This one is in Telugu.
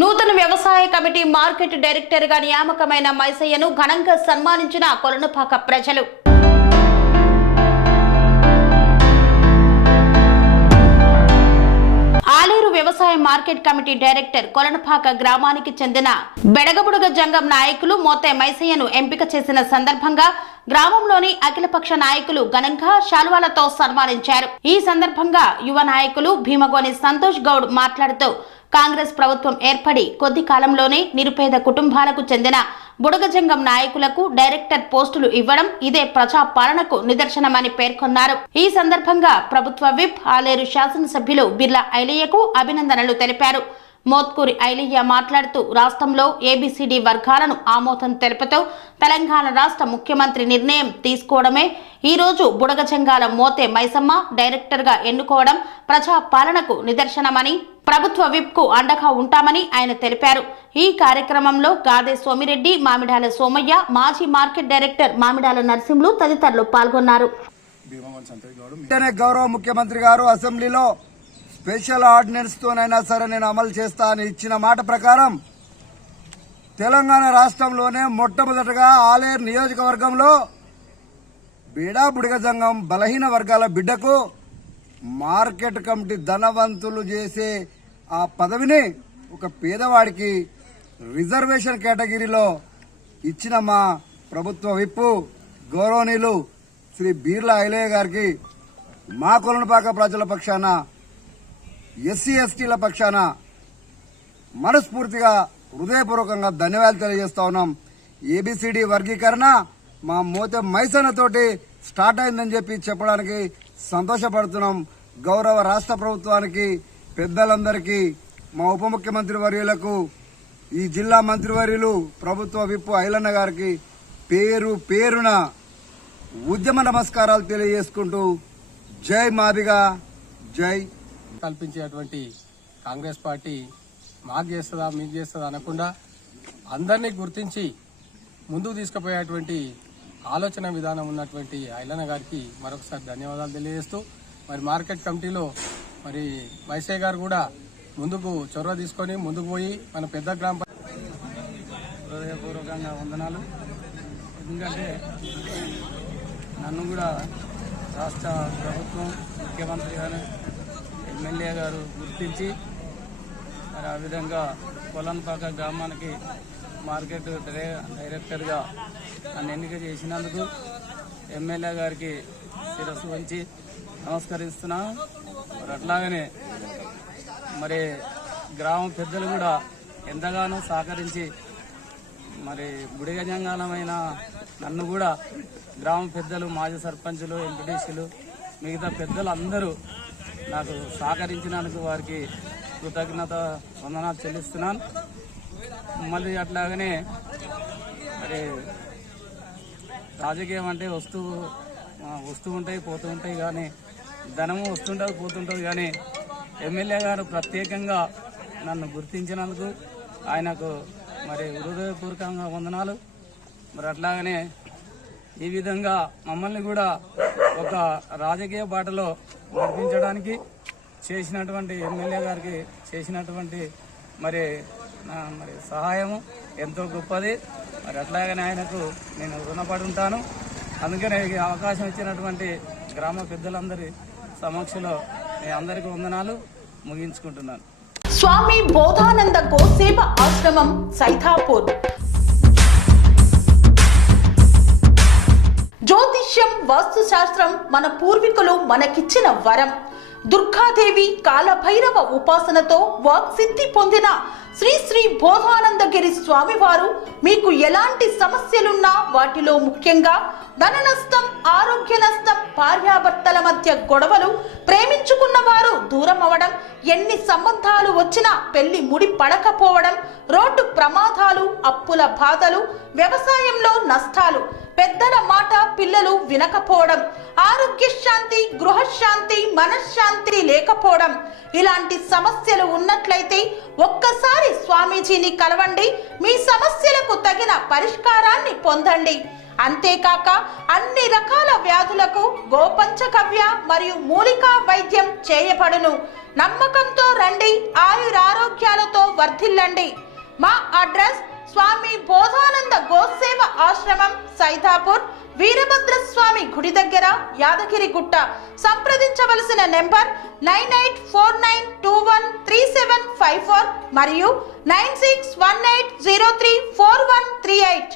నూతన వ్యవసాయ కమిటీ మార్కెట్ డైరెక్టర్ గా నియామకమైన మైసయ్యను ఘనంగా సన్మానించిన కొలనుపాక ప్రజలు. ఆలేరు వ్యవసాయ మార్కెట్ కమిటీ డైరెక్టర్ కొలనుపాక గ్రామానికి చెందిన బెడగబుడుగ జంగం నాయకులు మోతే మైసయ్యను ఎంపిక చేసిన సందర్భంగా గ్రామంలోని అఖిలపక్ష నాయకులు ఘనంగా శాలువాలతో సన్మానించారు. ఈ సందర్భంగా యువ నాయకులు భీమగోని సంతోష్ గౌడ్ మాట్లాడుతూ కాంగ్రెస్ ప్రభుత్వం ఏర్పడి కొద్ది కాలంలోనే నిరుపేద కుటుంబాలకు చెందిన బుడగజంగం నాయకులకు డైరెక్టర్ పోస్టులు ఇవ్వడం ఇదే ప్రజా పాలనకు నిదర్శనమని పేర్కొన్నారు. ఈ సందర్భంగా ప్రభుత్వ విప్ ఆలేరు శాసనసభ్యులు బిర్లా ఐలయ్యకు అభినందనలు తెలిపారు. మోత్కూరి ఐలయ్య మాట్లాడుతూ రాష్ట్రంలో ఏబిసిడి వర్గాలను ఆమోదం తెలుపుతూ తెలంగాణ రాష్ట్ర ముఖ్యమంత్రి నిర్ణయం తీసుకోవడమే ఈ రోజు బుడగజంగాల మోతే మైసమ్మ డైరెక్టర్ గా ఎన్నుకోవడం ప్రజా పాలనకు నిదర్శనమని ప్రభుత్వ విప్ కు అండగా ఉంటామని ఆయన తెలిపారు. ఈ కార్యక్రమంలో గాదే సోమిరెడ్డి, మామిడాల సోమయ్య, మాజీ మార్కెట్ డైరెక్టర్ మామిడాల నరసింహులు తదితరులు పాల్గొన్నారు. గౌరవ ముఖ్యమంత్రి గారు అసెంబ్లీలో స్పెషల్ ఆర్డినెన్స్ తోనైనా సరే నేను అమలు చేస్తా అని ఇచ్చిన మాట ప్రకారం తెలంగాణ రాష్ట్రంలోనే మొట్టమొదటగా ఆలేరు నియోజకవర్గంలో బీడా బుడగజంగం బలహీన వర్గాల బిడ్డకు మార్కెట్ కమిటీ ధనవంతులు చేసే ఆ పదవిని ఒక పేదవాడికి రిజర్వేషన్ కేటగిరీలో ఇచ్చిన మా ప్రభుత్వ విప్పు గౌరవనీయులు శ్రీ బీర్లా ఐలయ్య గారికి మా కొలనుపాక ప్రజల పక్షాన ఎస్సీ ఎస్టీల పక్షాన మనస్ఫూర్తిగా హృదయపూర్వకంగా ధన్యవాదాలు తెలియజేస్తా ఉన్నాం. ఏబిసిడి వర్గీకరణ మా మోతే మైసన్నతోటి స్టార్ట్ అయిందని చెప్పడానికి సంతోషపడుతున్నాం. గౌరవ రాష్ట్ర ప్రభుత్వానికి, పెద్దలందరికీ, మా ఉప ముఖ్యమంత్రి వర్యులకు, ఈ జిల్లా మంత్రివర్యులు, ప్రభుత్వ విప్పు ఐలన్న గారికి పేరు పేరున ఉద్యమ నమస్కారాలు తెలియజేసుకుంటూ జై మాదిగా జై కల్పించేటువంటి కాంగ్రెస్ పార్టీ మాకు చేస్తుందా మీకు చేస్తుందా అనకుండా అందరినీ గుర్తించి ముందుకు తీసుకుపోయేటువంటి ఆలోచన విధానం ఉన్నటువంటి ఐలన్న గారికి మరొకసారి ధన్యవాదాలు తెలియజేస్తూ మరి మార్కెట్ కమిటీలో మరి మైసయ్య గారు కూడా ముందుకు చొరవ తీసుకొని ముందుకు పోయి మన పెద్ద గ్రామ హృదయపూర్వకంగా వందనాలు. ఎందుకంటే నన్ను కూడా రాష్ట్ర ప్రభుత్వం, ముఖ్యమంత్రి గారు, ఎమ్మెల్యే గారు గుర్తించి మరి ఆ విధంగా కొలనుపాక గ్రామానికి మార్కెట్ డైరెక్టర్గా నన్ను ఎన్నిక చేసినందుకు ఎమ్మెల్యే గారికి శిరస్సు వంచి నమస్కరిస్తున్నా. మరి అట్లాగనే మరి గ్రామ పెద్దలు కూడా ఎంతగానో సహకరించి మరి బుడిగజంగాలమైన నన్ను కూడా గ్రామ పెద్దలు, మాజీ సర్పంచులు, ఎంపీటీసీలు, మిగతా పెద్దలు అందరూ నాకు సహకరించినందుకు వారికి కృతజ్ఞత వందనాలు చెల్లిస్తున్నాను. మళ్ళీ అట్లాగనే మరి రాజకీయం అంటే వస్తూ ఉంటాయి, పోతూ ఉంటాయి, కానీ ధనము వస్తుంటుంది, పోతుంటుంది. కానీ ఎమ్మెల్యే గారు ప్రత్యేకంగా నన్ను గుర్తించినందుకు ఆయనకు మరి హృదయపూర్వకంగా వందనాలు. మరి అట్లాగనే ఈ విధంగా మమ్మల్ని కూడా ఒక రాజకీయ బాటలో నడిపించడానికి చేసినటువంటి ఎమ్మెల్యే గారికి చేసినటువంటి మరి సహాయం ఎంతో గొప్పది. మరి అట్లాగనే ఆయనకు నేను రుణపడి ఉంటాను. అందుకనే ఈ అవకాశం ఇచ్చినటువంటి గ్రామ పెద్దలందరి సమక్షంలో నేను అందరికీ వందనాలు ముగించుకుంటున్నాను. స్వామి బోధానంద గోసేవ ఆశ్రమం సైతాపూర్. జ్యోతిష్యం, వాస్తుశాస్త్రం మన పూర్వీకులు మనకిచ్చిన వరం. దుర్గాదేవి, కాలభైరవ ఉపాసనతో వాక్సిద్ధి పొందిన శ్రీ శ్రీ బోధానందగిరి స్వామివారు మీకు ఎలాంటి సమస్యలున్నా, వాటిలో ముఖ్యంగా ధన నష్టం, ఆరోగ్య నష్టం, భార్యాభర్తల మధ్య గొడవలు, ప్రేమించుకున్న వారు దూరం అవడం, ఎన్ని సంబంధాలు వచ్చినా పెళ్లి ముడి పడకపోవడం, రోడ్డు ప్రమాదాలు, అప్పుల బాధలు, వ్యవసాయంలో నష్టాలు, పెద్దల మాట పిల్లలు వినకపోవడం, ఆరోగ్య శాంతి, గృహశాంతి, మనశ్శాంతి లేకపోవడం, ఇలాంటి సమస్యలు ఉన్నట్లయితే ఒక్కసారి స్వామీజీని కలవండి. మీ సమస్యలకు తగిన పరిష్కారాన్ని పొందండి. అంతేకాక అన్ని రకాల వ్యాధులకు గోపంచకవ్య మరియు మూలికా వైద్యం చేయబడును. నమ్మకంతో రండి, ఆయురారోగ్యాలతో వర్ధిల్లండి. మా అడ్రస్ స్వామి బోధానంద గోసేవ ఆశ్రమం, సైతాపూర్, వీరభద్రస్వామి గుడి దగ్గర, యాదగిరిగుట్ట. సంప్రదించవలసిన నెంబర్ 9849213754 మరియు 9618034138.